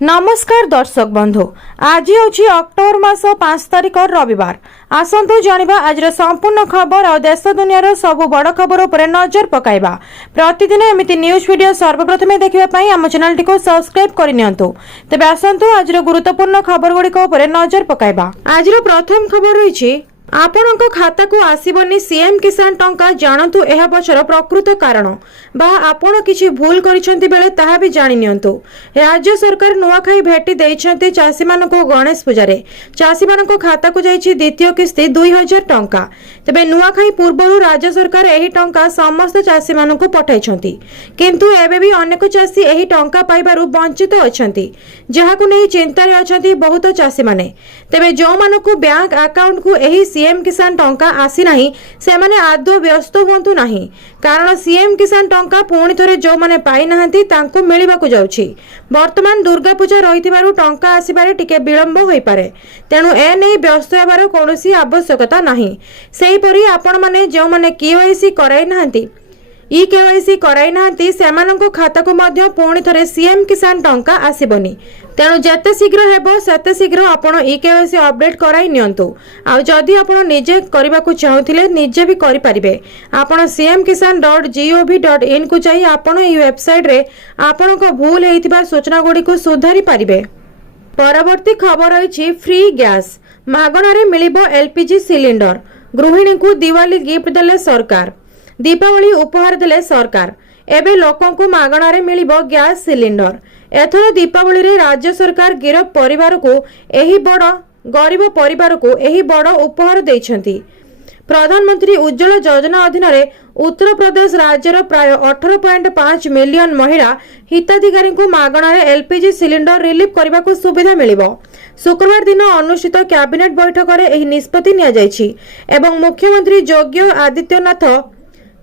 नमस्कार दर्शक बंधु, आज हूँ अक्टोबर मास 5 तारिख रविवार। आसतु जानिबा आज संपूर्ण खबर और देश दुनिया सबु बड़ खबर उपर नजर पकाइबा। प्रतिदिन एमती न्यूज वीडियो सर्वप्रथमे देखिबा आम चैनल टी को सब्सक्राइब करनियंतु। तेबे आसतु आज गुरुत्वपूर्ण खबर गुड़िक उपर नजर पकाइबा। आज प्रथम खबर रही आपणक खाता को आसीबनी सीएम किसान टंका जानतु एहा पछर प्रकृत कारण बा आपण किछि भूल करिसंती बेले ताहा भी जानि नियंतु। राज्य सरकार नुआखाई भेटी देइछंती चासी मानको गणेश पूजारे। चासी मानको खाता को जाइछि द्वितीय किस्ती 2000 टंका। तबे नुआखाई पूर्वरु राज्य सरकार एही टंका समस्त चासी मानको पठाइछंती, किंतु एबे भी अनेक चासी एही टंका पाइबारु वंचित अछंती, जहाकु नै चिंतारे अछंती बहुत चासी माने। तबे जो मानको बैंक अकाउंट को एही सीएम किसान टंका आसी नाही से माने आदौ व्यस्त होंतु नाही, कारण सीएम किसान टंका पुणी थरे जो माने पाई नाहंती तांको मिलिबाकु जाउछि। वर्तमान दुर्गा पूजा रहिथिबारु टंका आसीबारे टिके विलंब होई पारे, तेनु ए नै व्यस्त हेबार कोनोसी आवश्यकता नाही। सेही परी आपण माने जो माने केवाईसी कराई नाहंती ई केवाईसी कराई नाहंती सेमानंको खाता को मध्य पुणी थरे सीएम किसान टंका आसीबनी। तेणु जेते शीघ्र हेबो सेते शीघ्र आपण ई केवाईसी अपडेट कराई नियंतु। आ जदि आपण निजे करबाकू चाहुथिले निजे भी करि परिबे। आपण cmkisan.gov.in को जाई आपण ई वेबसाइट रे आपणको भूल हेइतिबा सूचना गुडी को सुधारी परिबे। परवर्ती खबर रही फ्री गैस मागणारे मिलिबो एलपीजी सिलिंडर। गृहिणी को दिवाली गिफ्ट देले सरकार। दीपावली उपहार देले सरकार। एबे लोकों को मागणारे मिलिबो गैस सिलिंडर। एथर दीपावली रे राज्य सरकार गिरफ परिवार को एही बड़ गरीब परिवार को एही बड़ उपहार देइछंती। प्रधानमंत्री उज्ज्वला योजना अधीन उत्तर प्रदेश राज्यर प्राय 18.5 मिलियन महिला हिताधिकारी को मागणारे एलपीजी सिलिंडर रिलीफ करने को सुविधा मिलिबो। शुक्रवार दिन अनुष्ठित कैबिनेट बैठक में यह निष्पत्ति निया जायछि एवं मुख्यमंत्री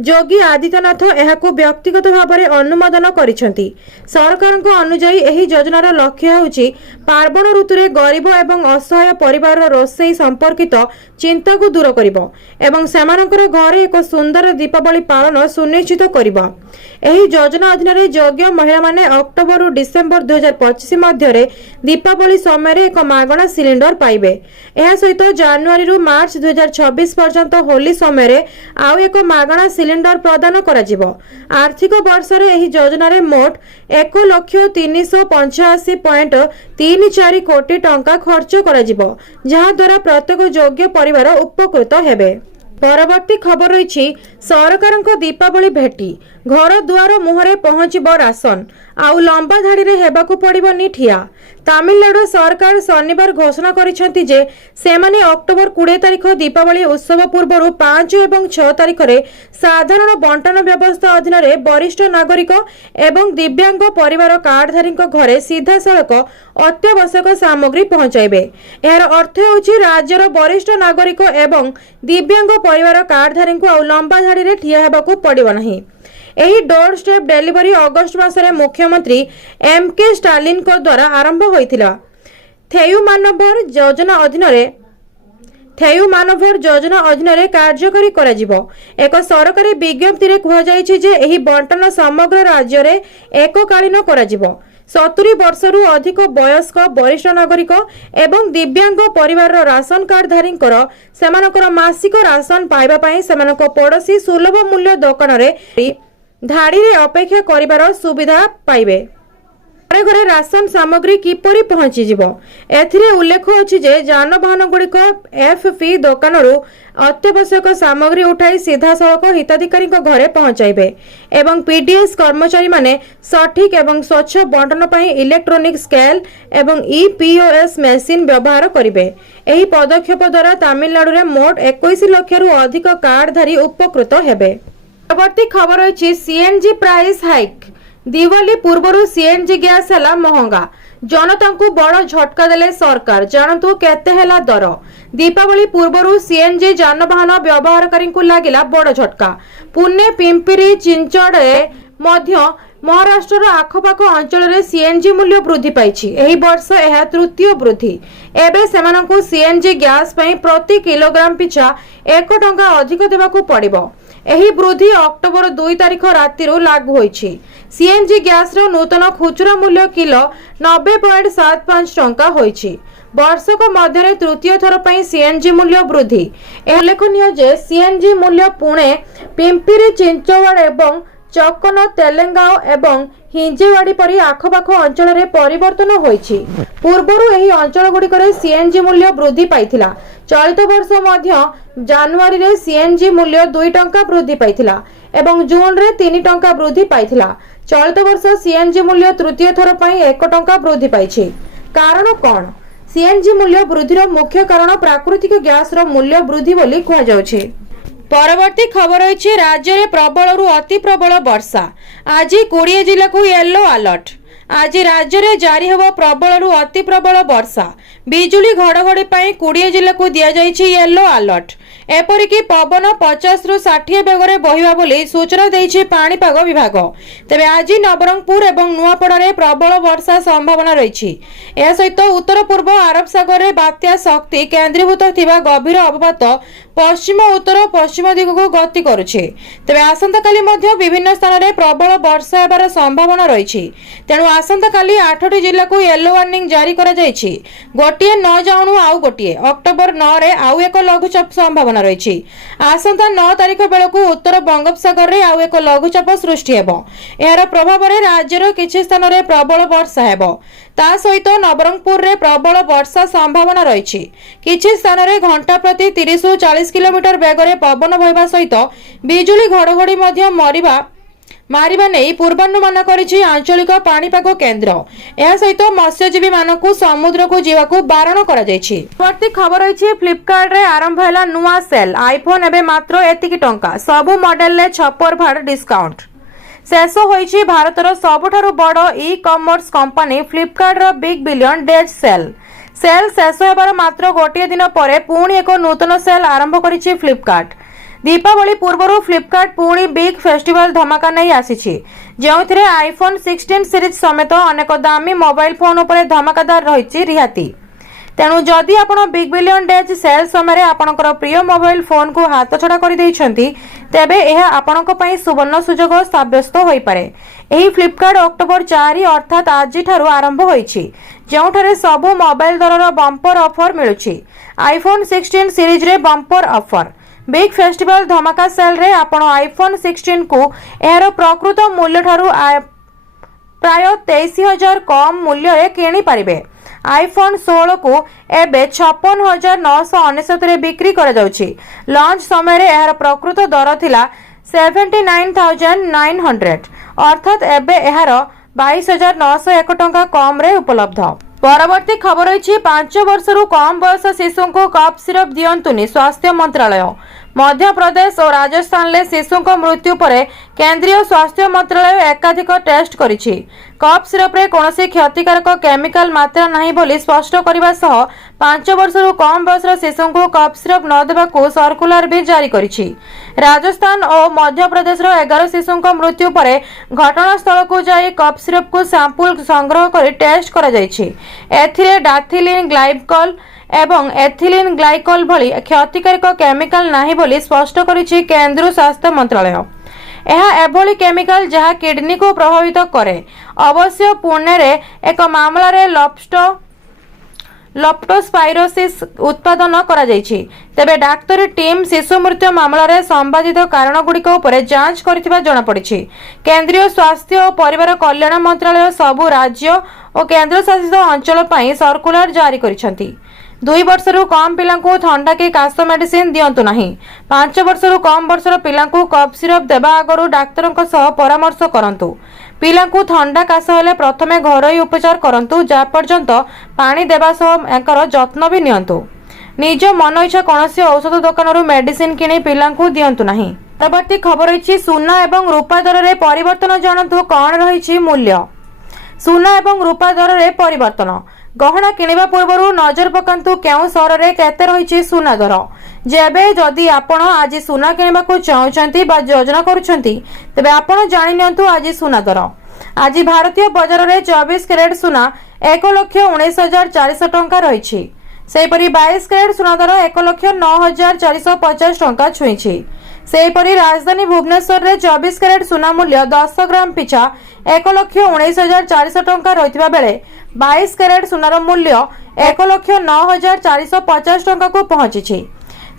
योगी आदित्यनाथ एहाको व्यक्तिगत भाव में अनुमोदन करिसेंती। सरकार को अनुजाई एही योजनार लक्ष्य होउछि पार्वण ऋतु रे गरीब एवं असहाय परिवार रोषेई संपर्कित चिंता को दूर करिबो एवं सेमानकर घरे एक सुंदर दीपावली पालन सुनिश्चित करिबो। एही योजना अधीन रे योग्य महिला माने अक्टोबर रु डिसेंबर 2025 मध्य दीपावली समय एक मागणा सिलिंडर पाइबे। एहा सहित जनवरी रु मार्च 2026 पर्यंत होली समय आउ एक मागणा सिलिंडर प्रदान करा जिवो। आर्थिक वर्ष रे एही योजना रे मोट 1,385.34 कोटी टंका खर्च करा जिवो, जहा द्वारा प्रत्येक योग्य परिवार उपकृत हेबे। परवर्ती खबर रही सरकार दीपावली भेटी। घर दुआर मुहरे पहुंचबो राशन आउ लंबा धाड़ी रे हेबाकू पड़िबनी ठिया। तमिलनाडु सरकार शनिवार घोषणा करिसेंती जे सेमाने अक्टोबर 20 तारिख दीपावली उत्सव पूर्व 5 और 6 तारिख रे साधारण बंटन व्यवस्था अधीन रे वरिष्ठ नागरिक एवं दिव्यांग परिवार कार्डधारी घरे सीधा सड़क अत्यावश्यक सामग्री पहुंचाइबे। यार अर्थ होछि राज्यर वरिष्ठ नागरिक एवं दिव्यांग परिवार कार्डधारी को लंबा धाड़ी रे ठिया हेबाकू पड़िबो नाही। एही डोर स्टेप डिलीवरी अगस्त मासरे मुख्यमंत्री एमके स्टालिन को द्वारा आरंभ होइथिला। थेयु मानवर योजना अधीन कार्यकारी करा जिवो। एक सरकारी विज्ञप्ति रे कहा जायछि जे एही बंटन समग्र राज्य रे एककालीन करा जिवो। 70 वर्षरु अधिक वयस्क वरिष्ठ नागरिक एवं दिव्यांग परिवार राशन कार्डधारी सेमानकर मासिक राशन पाइबा पई सेमानक पड़ोसी सुलभ मूल्य दुकान रे धाड़ी रे अपेक्षा करिबार सुविधा पाइबे। घरे घरे राशन सामग्री किपरि पहुंची जिवो एथिरे उल्लेख अछि जे जानवाहन गुड़िक एफपी दुकान अत्यावश्यक सामग्री उठाई सीधा सड़क हिताधिकारी घरे पहुंचाइबे एवं पीडीएस कर्मचारी माने सठिक एवं स्वच्छ बंटन पई इलेक्ट्रोनिक स्केल एवं ईपीओएस मशीन व्यवहार करिबे। एही पदक्षेप द्वारा तमिलनाडु रे मोट 21 लाख रु अधिक कार्डधारी उपकृत हेबे। परवर्ती खबर अछि सीएनजी प्राइस हाइक। दिवाली पूर्व सीएनजी गैस है महंगा। जनता को बड़ झटका देले सरकार। जानतु केते हेला दर। दीपावली पूर्व सीएनजी जानवाहन व्यवहारकारी को लागिला बड़ झटका। पुणे पिंपरी चिंचड़ मध्य महाराष्ट्र आखपाख अंचल सीएनजी मूल्य वृद्धि पाई। एही वर्ष यह तृतीय वृद्धि। एबे सेमानंकु सीएनजी गैस पई प्रति किलोग्राम पिछा 1 टंका अधिक देबाकू पड़िबो। ଏହି ବୃଦ୍ଧି ଅକ୍ଟୋବର 2 ତାରିଖ ରାତିରୁ ଲାଗୁ ହୋଇଛି। सीएनजी गैस रो नूतन खुचरा मूल्य किलो 90.75 टंका होइछि। वर्षक मध्य तृतीय थर पर सीएनजी मूल्य वृद्धि। उल्लेखनीय जे सीएनजी मूल्य पुणे, पिंपरी चिंचवाड़ एवं चक्कन, तेलंगाओ एवं हिंजेवाड़ी परी आखपाख अंचल में परिवर्तन होइछि। पूर्वरु एही अंचल गुड़िकर सीएनजी मूल्य वृद्धि पाइथिला। चलित वर्ष मध्य जनवरी रे सीएनजी मूल्य 2 टंका वृद्धि पाइथिला एवं जून रे 3 टंका वृद्धि पाइथिला। चलित वर्ष सीएनजी मूल्य तृतीय थर पर 1 टंका वृद्धि पाइछि। कारण कौन? सीएनजी मूल्य वृद्धिर मुख्य कारण प्राकृतिक गैस रो मूल्य वृद्धि बोली कहा जाउछि। परवर्ती खबर रही राज्य में प्रबल अति प्रबल वर्षा। आज 20 जिला को येलो अलर्ट। आज राज्य में जारी होब प्रबल अति प्रबल वर्षा। बिजुली घड़घड़ी 20 जिला को दि जाइछि येलो अलर्ट। एपरिकी पवन 50 रु 60 बेगर बहिबा बोली सूचना देइछि पाणीपाग विभाग। तेबे आज नवरंगपुर एवं नुआपड़ारे प्रबल वर्षा संभावना रही। यह सहित उत्तर पूर्व अरब सागर में बात्या शक्ति केन्द्रीभूत थिबा गभीर अवपात पश्चिम उत्तर पश्चिम दिग को गति करुछे। तेबे आसंता काली मध्य विभिन्न स्थान में प्रबल वर्षा हेबार संभावना रही। तेणु आसंता काली 8टी जिला को येलो वार्निंग जारी करा जायछि। गोटिए 9 जाउनु आउ गोटिए अक्टोबर 9 रे आउ एक लघुचाप संभावना रही। आसंता 9 तारिख बेलकु उत्तर बंगोपसागर रे आउ एक लघुचाप सृष्टि हेबो। एहार प्रभाव रे राज्यर किछि स्थान रे प्रबल वर्षा हेबो। ता सहित नवरंगपुर रे प्रबल वर्षा संभावना रही। किछि स्थान रे घंटा प्रति 30 रु 40 किलोमीटर बेगरे पवन बहिबा सहित बिजुली घड़घड़ी मध्य मारिबा नहीं पूर्वानुमान करिछि आंचलिक पाणीपाग केन्द्र। यह सहित मत्स्यजीवी मानकु समुद्र को जीवाकु बारण करा जायछि। प्रति खबर रही फ्लिपकार्ट रे आरंभ हैला नुआ सेल। आईफोन एबे मात्र एतिकी टंका। सबु मॉडल ले 6% डिस्काउंट। शेष होइछि भारतर सबुठारु बड़ ई कॉमर्स कंपनी फ्लिपकार्ट रो big billion days sale. Sale शेष हेबार मात्र गोटे दिन पर पुणी एक नूतन सेल आरंभ करिछि फ्लिपकार्ट। दीपावली पूर्व फ्लिपकार्ट पुणी बिग फेस्टिवल धमाका नहीं आसी, जो आईफोन 16 सीरीज समेत अनेक दामी मोबाइल फोन उपर धमाकादार रही रिहाती। तेणु जदि आपण बिग बिलियन डेज सेल समय आपणकर प्रिय मोबाइल फोन को हाथ छड़ा कर देइछंती, तेबे यह आपणक पई सुवर्ण सुजोग साब्यस्त होई पारे। एही फ्लिपकार्ट अक्टोबर 4 अर्थात आज ठारू आरंभ होईछि, जोठारे सबु मोबाइल दरर बंपर ऑफर मिलुछि। आईफोन 16 सीरीज रे बंपर ऑफर। बिग फेस्टिवल धमाका सेल रे आपण आईफोन 16 को एहार प्रकृत मूल्य ठारू प्राय 23,000 कम मूल्य रे किनी पारिबे। आईफोन 16 को एबे 56,999 रे बिक्री करा जाउछि। लॉन्च समय रे एहार प्रकृत दर थिला 79,900 अर्थात एबे एहार 22,901 टंका कम रे उपलब्ध। परवर्ती खबर रही 5 वर्षरु कम बयस शिशु को कफ सिरप दियंतुनी। स्वास्थ्य मंत्रालय मध्य प्रदेश और राजस्थान ले शिशु मृत्यु पर केंद्रीय स्वास्थ्य मंत्रालय एकाधिक टेस्ट करिछि। कफ सिरप रे कोनोसी क्षतिकारक केमिकल मात्रा नहीं बोली स्पष्ट करबा सह 5 वर्षरु कम बयसर शिशु को कफ सिरप न देबाकू सर्कुलर भी जारी करिछि। राजस्थान और मध्य प्रदेश 11 शिशु मृत्यु पर घटनास्थल को जाई कफ सिरप को सैंपल संग्रह कर टेस्ट करा जायछि। एथिरे डाथिलिन ग्लाइकोल एवं एथिलीन ग्लाइकोल भली क्षतिकारक केमिकल नहीं बोली स्पष्ट करिछि केंद्रीय स्वास्थ्य मंत्रालय। यह एभली केमिकल जहाँ किडनी को प्रभावित करे। अवश्य पुणे रे एक मामला रे लेप्टोस्पाइरोसिस उत्पादन करा जायछि। तेबे डाक्तरी टीम शिशु मृत्यु मामला रे संबंधित कारण गुड़िक उपर जांच करथिबा जणा पड़िछि। केंद्रीय स्वास्थ्य और परिवार कल्याण मंत्रालय सबु राज्य और केंद्र शासित अंचल पई सर्कुलर जारी करिसंती। 2 वर्षरु कम पिला को ठंडा के काश मेडिसिन दियंतु नहीं। 5 वर्षरु कम वर्षर पिला को कफ सिरप देबा आगरु डाक्तरक सह परामर्श करंतु। पिला को ठंडा काश हेले प्रथमे घरोई उपचार करंतु, जा पर्यंत पानी देबा सह एकर जत्न भी नियंतु। निज मन इच्छा कोनोसी औषध दुकानरु मेडिसिन किनी पिला को दियंतु नहीं। परवर्ती खबर रही सुना एवं रूपा दर रे परिवर्तन जानतु कौन रही मूल्य। सुना एवं रूपा दर रे परिवर्तन। गहना किनिबा पूर्व नजर पकांतु केउ सहर रे केते रही सुना दर। जेबे जदि आपण आज सुना किनिबा को चाहुचंती बा योजना करूचंती, तबे आपण जानि नियंतु आज सुना दर। आज भारतीय बाजार रे 24 कैरेट सुना 1,19,400 टंका रही। सेपरी 22 कैरेट सुना दर 1,09,450 टंका छुईछि। सेहीपरि राजधानी भुवनेश्वर रे 24 कैरेट सुना मूल्य 10 ग्राम पिछा 1,19,400 टंका रहितबा बेले 22 कैरेट सुनार मूल्य 1,09,450 टंका को पहुंची।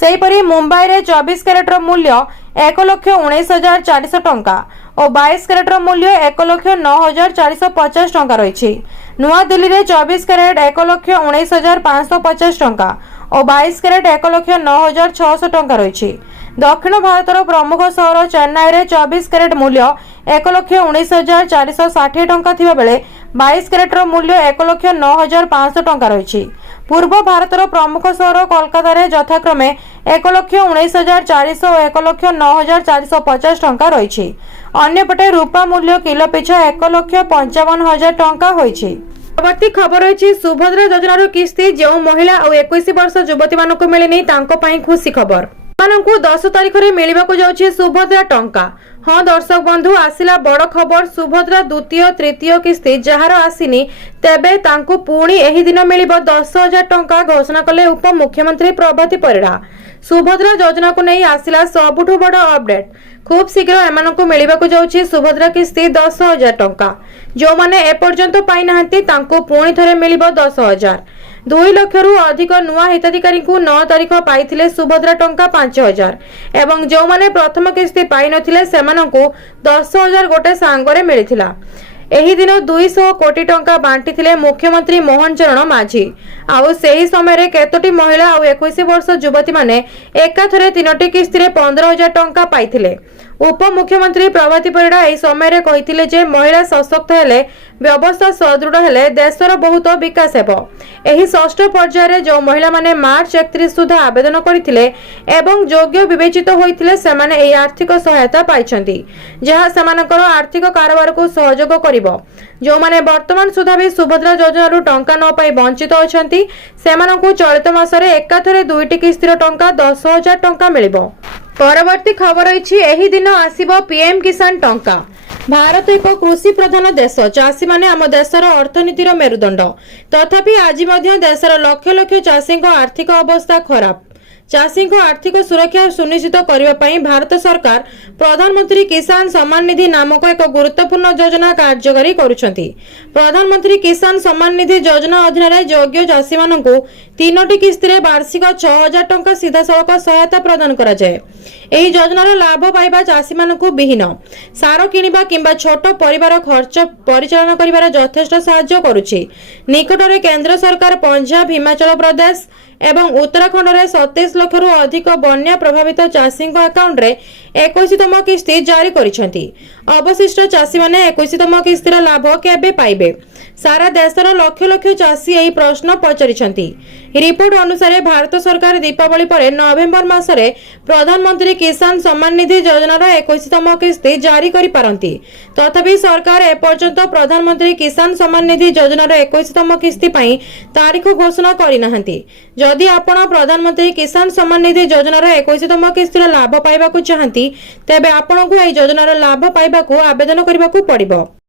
सेहीपरि मुंबई रे 24 कैरेट मूल्य 1,19,400 टंका और 22 कैरेट मूल्य 1,09,450 टंका रही। नुआ दिल्ली रे 24 कैरेट 1,19,550 टंका और 22 कैरेट 1,09,600 टंका रही। दक्षिण भारतर प्रमुख सहर चेन्नई रे 24 कैरेट मूल्य 1,19,460 टंका थिबा बेले 22 कैरेट मूल्य 1,09,500 टंका रही। पूर्व भारतर प्रमुख सहर कोलकाता रे यथाक्रमे 1,19,400 और 1,09,450 टंका रही। अन्यपटे रूपा मूल्य किलो पिछा 1,55,000 टंका होईछि। परवर्ती खबर रही सुभद्रा योजनार किस्ती जो महिला और 21 वर्ष युवती मानक मिलनी तांको पई खुशी खबर। मानकु 10 तारिख रे मिलिबाकु जाउछि सुभद्रा टंका। हाँ दर्शक बंधु आसिला बड़ खबर सुभद्रा द्वितीय तृतीय किस्ती जहार आसिनी तेबे तांकु पुणी एही दिन मिलिबो 10,000 टंका घोषणा कले उप मुख्यमंत्री प्रभाती परिड़ा। सुभद्रा योजना को नहीं आसिला सबुठु बड़ अपडेट। खूब शीघ्र एमानकु मिलिबाकु जाउछि सुभद्रा किस्ती 10,000 टंका। जो माने एपर्यंत पाई नाहंती तांकु पुणी थरे मिलिबो 10,000। 2 लाख रु अधिक नुआ हिताधिकारी को 9 तारिख पाइथिले सुभद्रा टंका 5,000 एवं जो माने प्रथम किस्ती पाई नथिले सेमानंकु 10,000 गोटे सांगरे मिलिथिला। एही दिन 200 कोटी टंका बांटिथिले मुख्यमंत्री मोहन चरण माझी। आउ सेही समय रे केतोटी महिला और 21 वर्ष युवती माने एकाथरे 3टी किस्ती रे 15,000 टंका पाइथिले। उप मुख्यमंत्री प्रभाती परिड़ा एही समय रे कहिथिले जे महिला सशक्त हेले व्यवस्था सदृढ़ हेले देशर बहुत विकास हेबो। एही षष्ठ पर्याय रे जो महिला माने मार्च 31 सुधा आवेदन करिथिले एवं योग्य विवेचित होइथिले सेमाने एही आर्थिक सहायता पाइछंती जहा सेमानकर आर्थिक कारोबार को सहयोग करिवो। जो माने वर्तमान सुधा भी सुभद्रा योजना रु टंका न पाई वंचित अछंती सेमानकु चलित मासरे एकाथरे 2टी किस्तीर टंका 10,000 टंका मिलिबो। परवर्ती खबर रही एही दिन आसीबो पीएम किसान टंका। भारत एक कृषि प्रधान देश चाषी माने आम देशर अर्थनीतिर मेरुदंड तथापि आज मध्य देशर लक्ष लक्ष चाषी आर्थिक अवस्था खराब। चाषी आर्थिक सुरक्षा सुनिश्चित करने भारत सरकार प्रधानमंत्री किसान सम्मान निधि नामक एक गुरुत्वपूर्ण योजना कार्यकारी करुछंती। प्रधानमंत्री किसान सम्मान निधि योजना अधीन योग्य चाषी मानकु 3टी किस्ती रे वार्षिक 6,000 टंका सीधासलख सहायता प्रदान करा जाए। एही योजनार लाभ पाइबा चाषी मानकु विहीन सार किनिबा किंबा छोट परिवार खर्च परिचालन करिवार यथेष्ट सहायता करुछि। निकटरे केंद्र सरकार पंजाब हिमाचल प्रदेश एवं उत्तराखंड रे 27 लाख रु अधिक बन्या प्रभावित चाषी अकाउंट रे 21तम किस्ती जारी करिसेंती। अवशिष्ट चाषी माने 21तम किस्तीर लाभ केबे पाइबे सारा देशर लक्ष लक्ष चाषी एही प्रश्न पचारिछंती। रिपोर्ट अनुसार भारत सरकार दीपावली पर नवेम्बर मासरे प्रधानमंत्री किसान सम्मान निधि योजनार 21तम किस्ती जारी करि पारंती तथापि सरकार एपर्यंत प्रधानमंत्री किसान सम्मान निधि योजनार 21तम किस्ती पई तारीख घोषणा करि नाहंती। जदि आपण प्रधानमंत्री किसान सम्मान निधि योजनार 21तम किस्तीर लाभ पाइबाकू चाहंती तेबे आपणकू एही योजनार लाभ पाइबाकू आवेदन करिबाकू पड़िबो।